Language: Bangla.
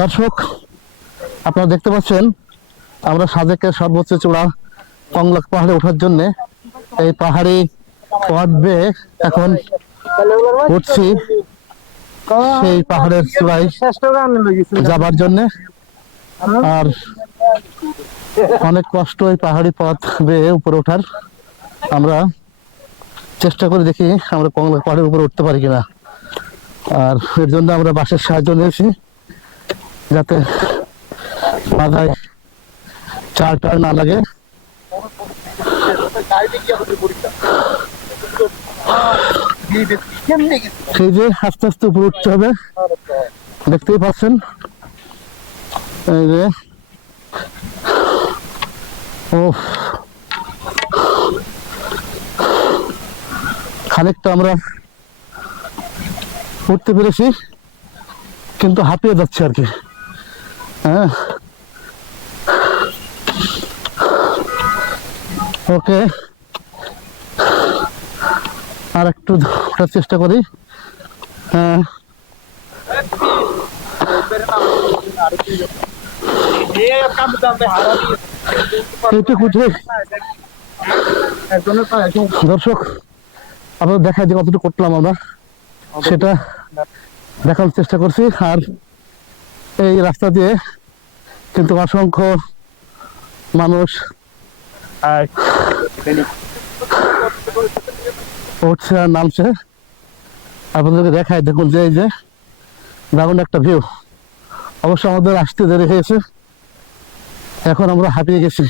দর্শক, আপনারা দেখতে পাচ্ছেন আমরা সাজেকের সর্বোচ্চ চূড়া কংলাক পাহাড়ে ওঠার জন্য এই পাহাড়ি পথ বেয়ে এখন উঠছি সেই পাহাড়ের চূড়ায় যাবার জন্য। আর অনেক কষ্ট এই পাহাড়ি পথ বেয়ে উপরে ওঠার। আমরা চেষ্টা করে দেখি আমরা কংলাক পাহাড়ের উপরে উঠতে পারি কিনা। আর এর জন্য আমরা বাসের সাহায্য নিয়েছি, যাতে মাথায় চার টার না লাগে। সেই যে আস্তে আস্তে উপরে উঠতে হবে, দেখতেই পাচ্ছেন। এই যে ও, খানিকটা আমরা উঠতে পেরেছি, কিন্তু হাঁপিয়ে যাচ্ছে আর কি। হ্যাঁ, ওকে, আর একটু ওঠার চেষ্টা করি। হ্যাঁ, দর্শক, আপনাদের দেখায় যে কতটুকু করলাম আমরা, সেটা দেখানোর চেষ্টা করছি। আর এই রাস্তা দিয়ে কিন্তু অসংখ্য মানুষ উঠছে আর নামছে। আপনাদেরকে দেখায়, দেখুন যে এই যে দারুণ একটা ভিউ। অবশ্য আমাদের আসতে দেরি হয়েছে, এখন আমরা হাঁপিয়ে গেছি।